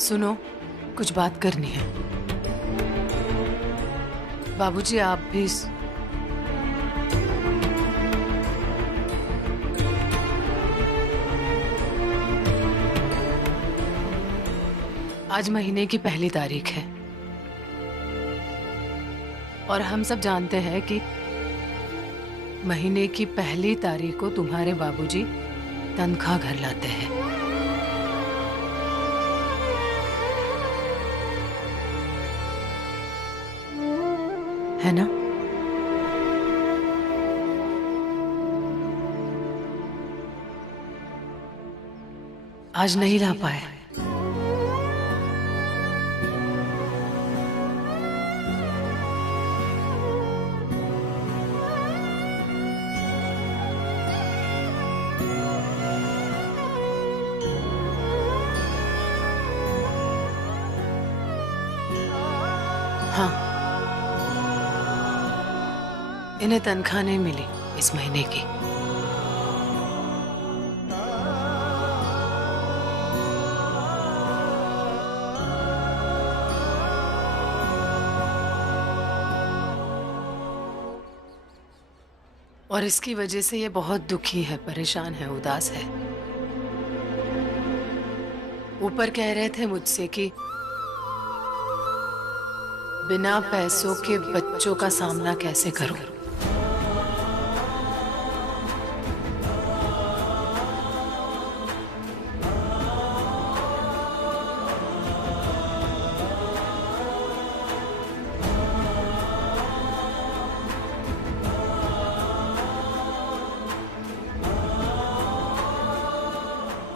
सुनो, कुछ बात करनी है। बाबूजी आप भी आज महीने की पहली तारीख है और हम सब जानते हैं कि महीने की पहली तारीख को तुम्हारे बाबूजी तनख्वाह घर लाते हैं। है ना? आज नहीं ला पाए। हाँ, इन्हें तनख्वाह नहीं मिली इस महीने की। और इसकी वजह से ये बहुत दुखी है, परेशान है, उदास है। ऊपर कह रहे थे मुझसे कि बिना पैसों के बच्चों का सामना कैसे करूं।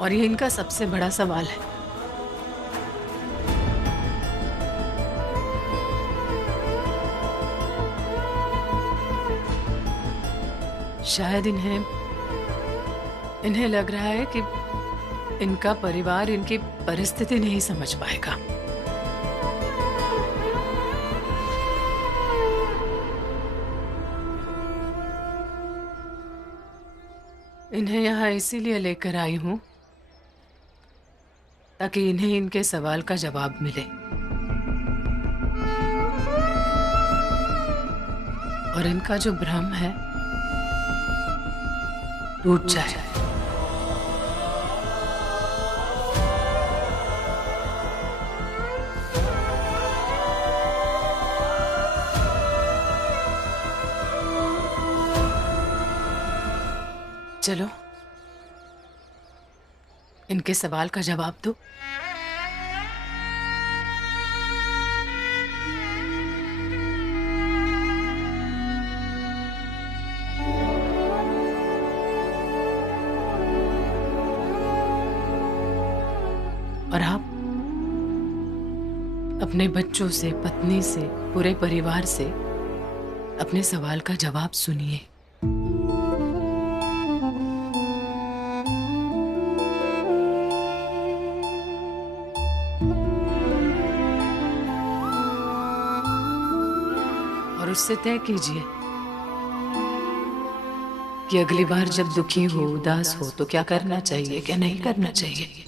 और ये इनका सबसे बड़ा सवाल है। शायद इन्हें लग रहा है कि इनका परिवार इनकी परिस्थिति नहीं समझ पाएगा। इन्हें यहाँ इसीलिए लेकर आई हूं ताकि इन्हें इनके सवाल का जवाब मिले और इनका जो भ्रम है टूट जाए। चलो इनके सवाल का जवाब दो। और आप अपने बच्चों से, पत्नी से, पूरे परिवार से अपने सवाल का जवाब सुनिए। और उससे तय कीजिए कि अगली बार जब दुखी हो, उदास हो तो क्या करना चाहिए, क्या नहीं करना चाहिए।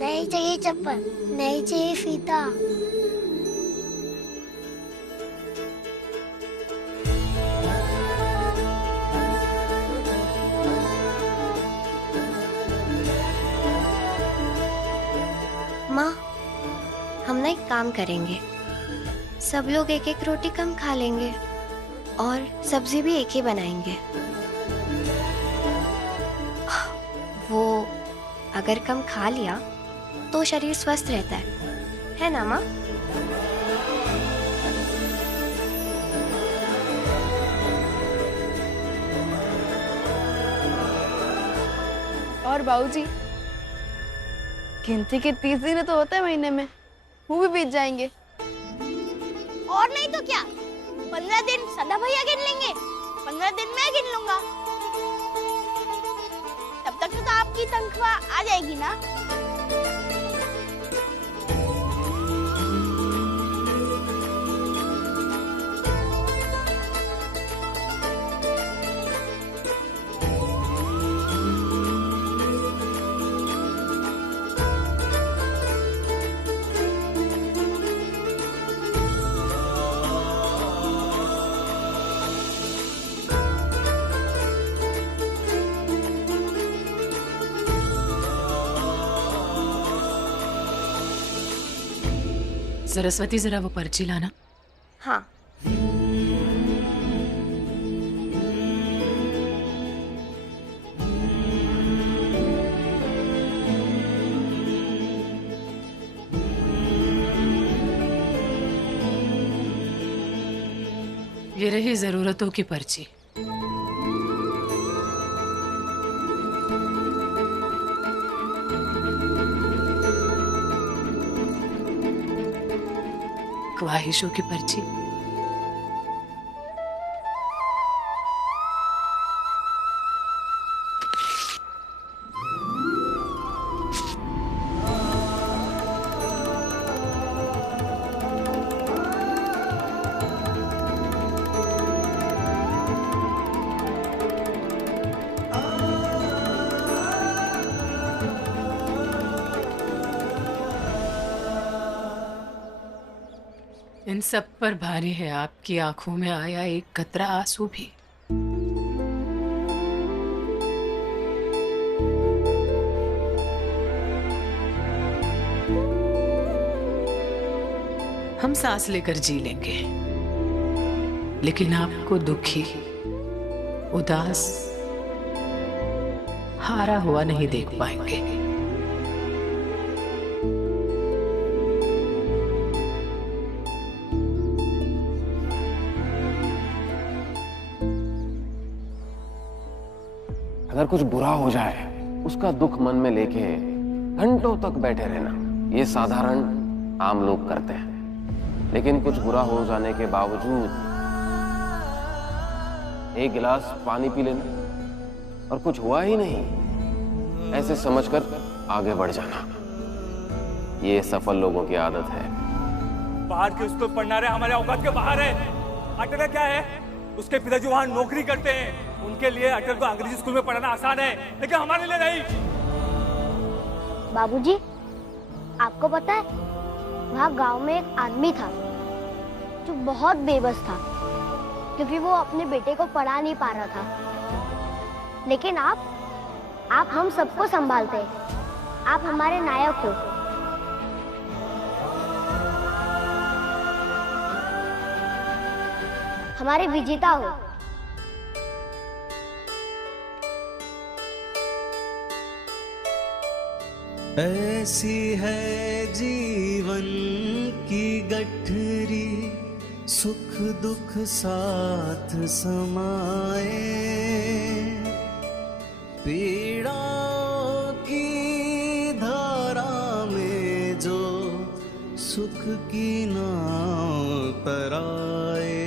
नहीं चाहिए चप्पल, नहीं चाहिए फीता। माँ, हम ना एक काम करेंगे, सब लोग एक एक रोटी कम खा लेंगे और सब्जी भी एक ही बनाएंगे। वो अगर कम खा लिया तो शरीर स्वस्थ रहता है ना माँ? और बाबूजी, गिनती के 30 दिन तो होते हैं महीने में, वो भी बीत जाएंगे और नहीं तो क्या, 15 दिन सदा भैया गिन लेंगे, 15 दिन मैं गिन लूंगा। तब तक तो आपकी तनख्वाह आ जाएगी ना। सरस्वती जरा वो पर्ची लाना। हाँ। ये रही जरूरतों की पर्ची। ख्वाहिशों की पर्ची। इन सब पर भारी है आपकी आंखों में आया एक कतरा आंसू भी। हम सांस लेकर जी लेंगे, लेकिन आपको दुखी, उदास, हारा हुआ नहीं देख पाएंगे। अगर कुछ बुरा हो जाए, उसका दुख मन में लेके घंटों तक बैठे रहना, ये साधारण आम लोग करते हैं। लेकिन कुछ बुरा हो जाने के बावजूद एक गिलास पानी पी लेना और कुछ हुआ ही नहीं, ऐसे समझकर आगे बढ़ जाना, ये सफल लोगों की आदत है। बाहर के उसको पढ़ना रहे, हमारे औकात के बाहर है। अटल क्या है, उसके पिताजी वहां नौकरी करते हैं, उनके लिए अटल को अंग्रेजी स्कूल में पढ़ाना आसान है, लेकिन हमारे लिए नहीं। बाबूजी, आपको पता है वहाँ गांव में एक आदमी था जो बहुत बेबस था, क्योंकि वो अपने बेटे को पढ़ा नहीं पा रहा था। लेकिन आप हम सबको संभालते हैं, आप हमारे नायक हो। हमारे विजेता हो। ऐसी है जीवन की गठरी, सुख दुख साथ समाए, पीड़ाओं की धारा में जो सुख की नाव तराए,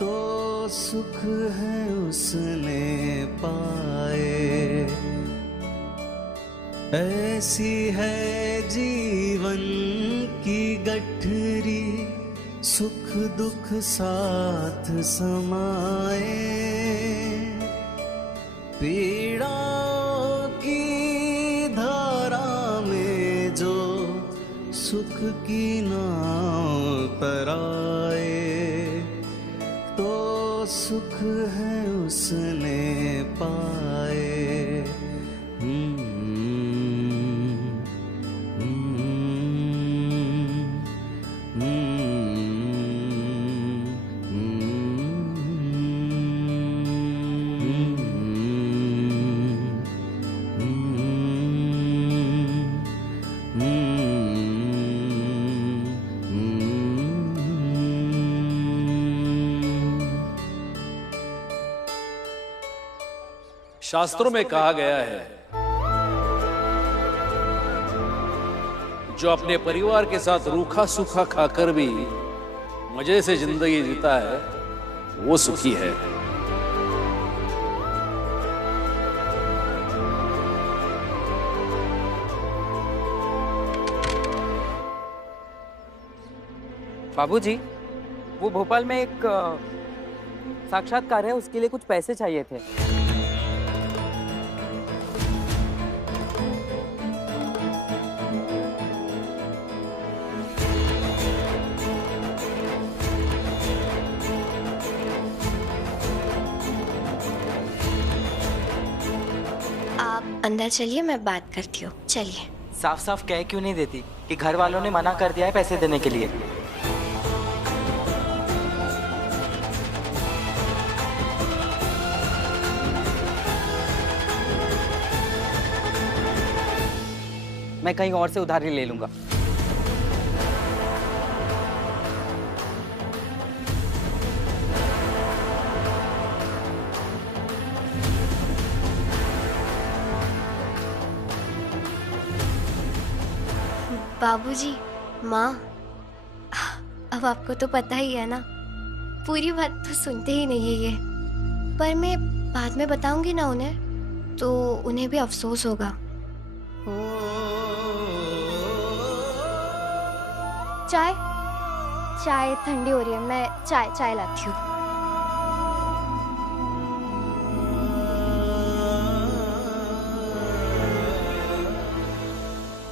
तो सुख है उसने पाए। ऐसी है जीवन की गठरी, सुख दुख साथ समाए, पीड़ाओं की धारा में जो सुख की नाव तराए, तो सुख है उसने पाए। शास्त्रों में कहा गया है, जो अपने परिवार के साथ रूखा सूखा खाकर भी मजे से जिंदगी जीता है वो सुखी है। बाबूजी, वो भोपाल में एक साक्षात्कार है, उसके लिए कुछ पैसे चाहिए थे। आप अंदर चलिए, मैं बात करती हूँ। चलिए। साफ साफ कह क्यों नहीं देती कि घर वालों ने मना कर दिया है पैसे देने के लिए? मैं कहीं और से उधारी ले लूंगा। बाबूजी, माँ, अब आपको तो पता ही है ना, पूरी बात तो सुनते ही नहीं है ये। पर मैं बाद में बताऊंगी ना उन्हें, तो उन्हें भी अफसोस होगा। चाय चाय ठंडी हो रही है, मैं चाय लाती हूँ।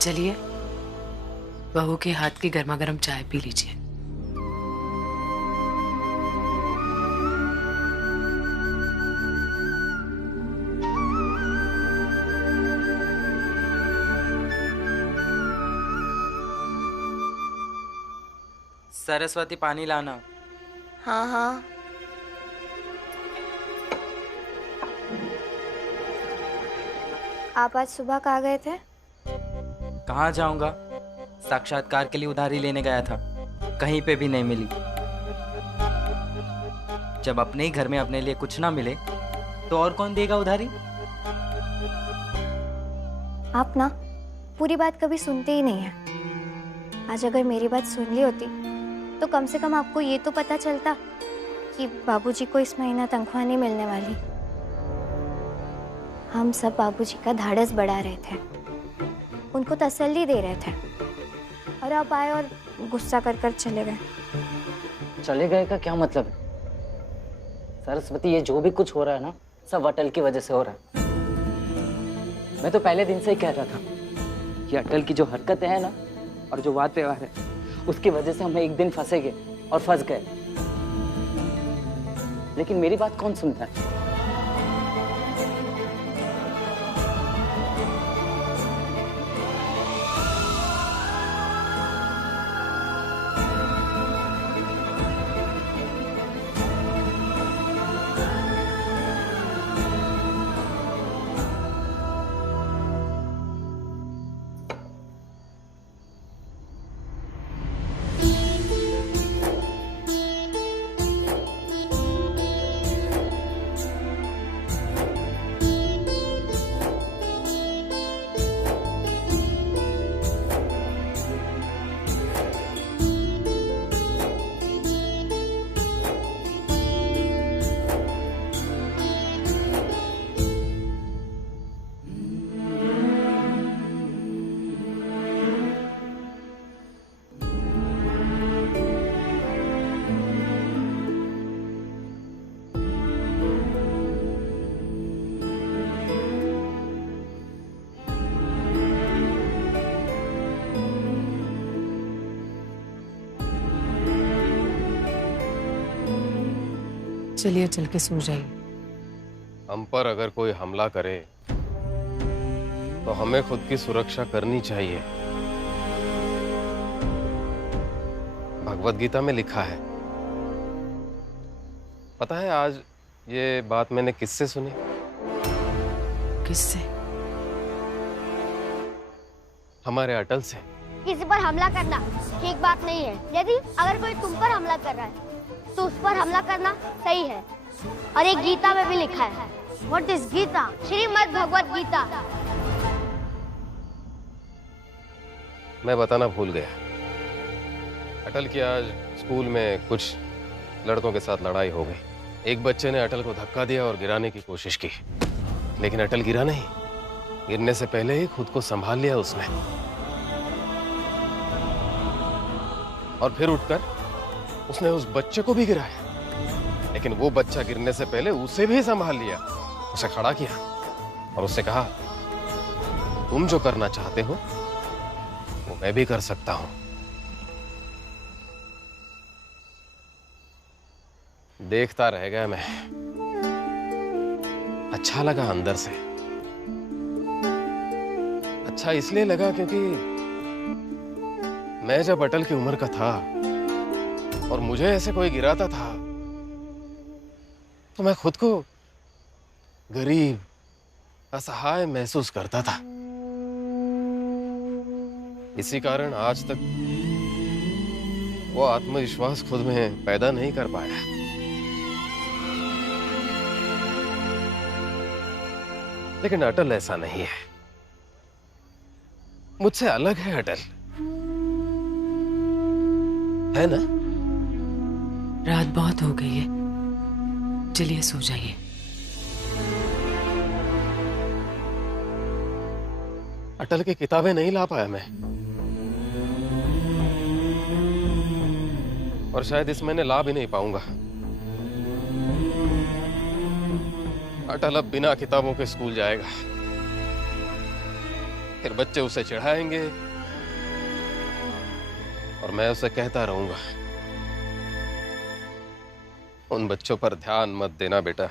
चलिए, बहू के हाथ की गर्मा गर्म चाय पी लीजिए। सरस्वती, पानी लाना। हाँ हाँ। आप आज सुबह कहाँ गए थे? कहाँ जाऊंगा, साक्षात्कार के लिए उधारी लेने गया था, कहीं पे भी नहीं मिली। जब अपने ही घर में अपने लिए कुछ ना मिले तो और कौन देगा उधारी? आप ना पूरी बात कभी सुनते ही नहीं हैं। आज अगर मेरी बात सुन ली होती तो कम से कम आपको ये तो पता चलता कि बाबूजी को इस महीना तनख्वाह नहीं मिलने वाली। हम सब बाबूजी का धाड़स बढ़ा रहे थे, उनको तसल्ली दे रहे थे, और आप आए और गुस्सा कर कर चले गए। चले गए का क्या मतलब है? सरस्वती, ये जो भी कुछ हो रहा है ना, सब अटल की वजह से हो रहा है। मैं तो पहले दिन से ही कह रहा था कि अटल की जो हरकतें हैं ना, और जो बात व्यवहार है, उसकी वजह से हम एक दिन फंसेंगे और फंस गए। लेकिन मेरी बात कौन सुनता है? चलिए, चल के सो जाइए। हम पर अगर कोई हमला करे तो हमें खुद की सुरक्षा करनी चाहिए। भगवत गीता में लिखा है। पता है, आज ये बात मैंने किससे सुनी? किससे? हमारे अटल से। किसी पर हमला करना ठीक बात नहीं है। यदि अगर कोई तुम पर हमला कर रहा है तो उस पर हमला करना सही है। और एक गीता में भी लिखा है। What is Gita? श्रीमद् भगवत गीता। मैं बताना भूल गया। अटल की आज स्कूल में कुछ लड़कों के साथ लड़ाई हो गई। एक बच्चे ने अटल को धक्का दिया और गिराने की कोशिश की, लेकिन अटल गिरा नहीं। गिरने से पहले ही खुद को संभाल लिया उसने और फिर उठकर उसने उस बच्चे को भी गिराया, लेकिन वो बच्चा गिरने से पहले उसे भी संभाल लिया, उसे खड़ा किया और उससे कहा, तुम जो करना चाहते हो वो मैं भी कर सकता हूं। देखता रह गया मैं। अच्छा लगा अंदर से। अच्छा इसलिए लगा क्योंकि मैं जब अटल की उम्र का था और मुझे ऐसे कोई गिराता था तो मैं खुद को गरीब, असहाय महसूस करता था। इसी कारण आज तक वो आत्मविश्वास खुद में पैदा नहीं कर पाया। लेकिन अटल ऐसा नहीं है, मुझसे अलग है अटल, है ना? रात बहुत हो गई है, चलिए सो जाइए। अटल की किताबें नहीं ला पाया मैं, और शायद इस महीने ला भी नहीं पाऊंगा। अटल अब बिना किताबों के स्कूल जाएगा, फिर बच्चे उसे चिढ़ाएंगे और मैं उसे कहता रहूंगा, उन बच्चों पर ध्यान मत देना बेटा।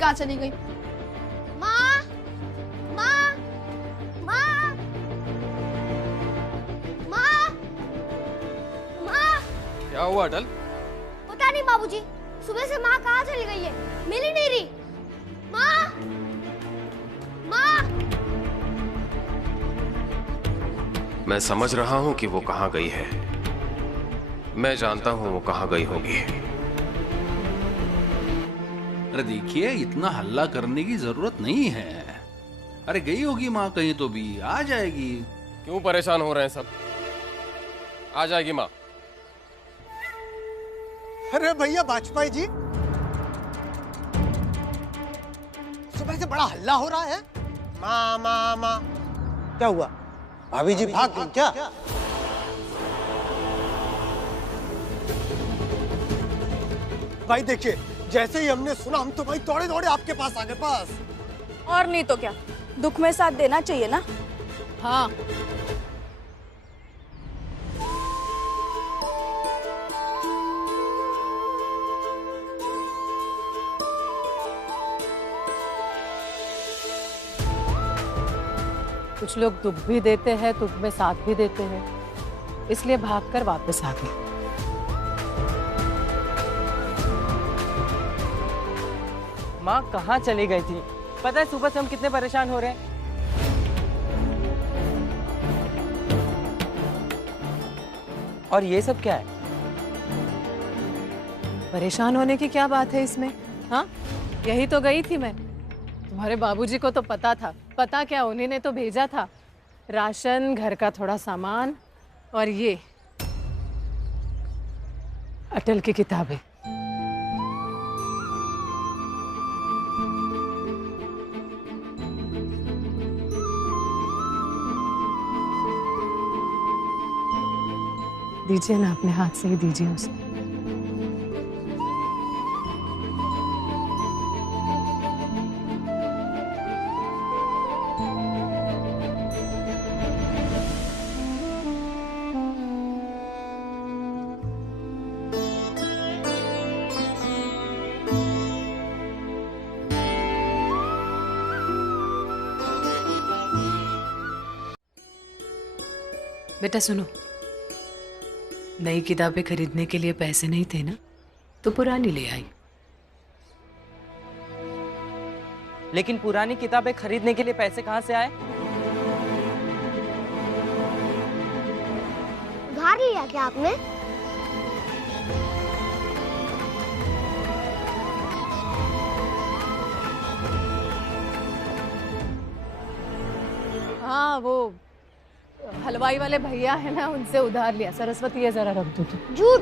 कहाँ चली गई? माँ, माँ, माँ, माँ, माँ। क्या हुआ अटल? पता नहीं बाबूजी, सुबह से माँ कहाँ चली गई है, मिल ही नहीं रही। माँ, माँ। मैं समझ रहा हूं कि वो कहां गई है। मैं जानता हूं वो कहां गई होगी। अरे देखिए, इतना हल्ला करने की जरूरत नहीं है। अरे गई होगी माँ कहीं तो भी, आ जाएगी। क्यों परेशान हो रहे हैं सब? आ जाएगी माँ। अरे भैया वाजपेयी जी, सुबह से बड़ा हल्ला हो रहा है। माँ माँ माँ, क्या हुआ? भाभी जी भाग गई क्या? भाई देखिए, जैसे ही हमने सुना हम तो भाई दौड़े दौड़े आपके पास आ गए। पास और नहीं तो क्या, दुख में साथ देना चाहिए ना। हाँ, कुछ लोग दुख भी देते हैं, दुख में साथ भी देते हैं, इसलिए भागकर वापस आ गए। माँ कहाँ चली गई थी? पता है सुबह से हम कितने परेशान हो रहे हैं। और ये सब क्या है? परेशान होने की क्या बात है इसमें? हाँ, यही तो गई थी मैं। तुम्हारे बाबूजी को तो पता था। पता क्या, उन्हीं ने तो भेजा था, राशन, घर का थोड़ा सामान और ये अटल की किताबें। दीजिए ना, अपने हाथ से ही दीजिए उसे। बेटा सुनो, नई किताबें खरीदने के लिए पैसे नहीं थे ना, तो पुरानी ले आई। लेकिन पुरानी किताबें खरीदने के लिए पैसे कहाँ से आए? उधार लिया क्या आपने? हाँ, वो हलवाई वाले भैया है ना, उनसे उधार लिया। सरस्वती ये जरा रख दो तो। झूठ।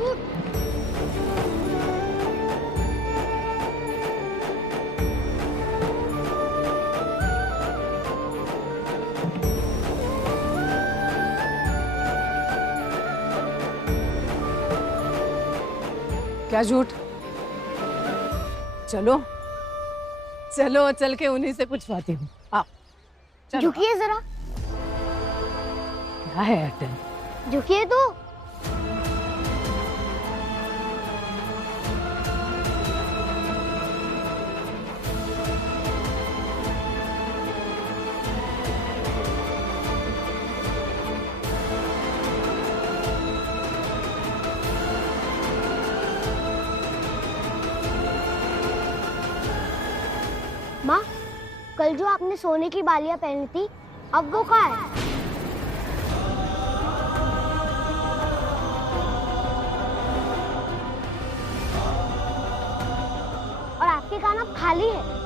क्या झूठ? चलो चलो, चल के उन्हीं से पूछवाती हूँ। आओ झुकिए जरा। क्या है अटल? झुकिए तो। माँ, कल जो आपने सोने की बालियां पहनी थी, अब वो कहाँ है? और आपके कान अब खाली है।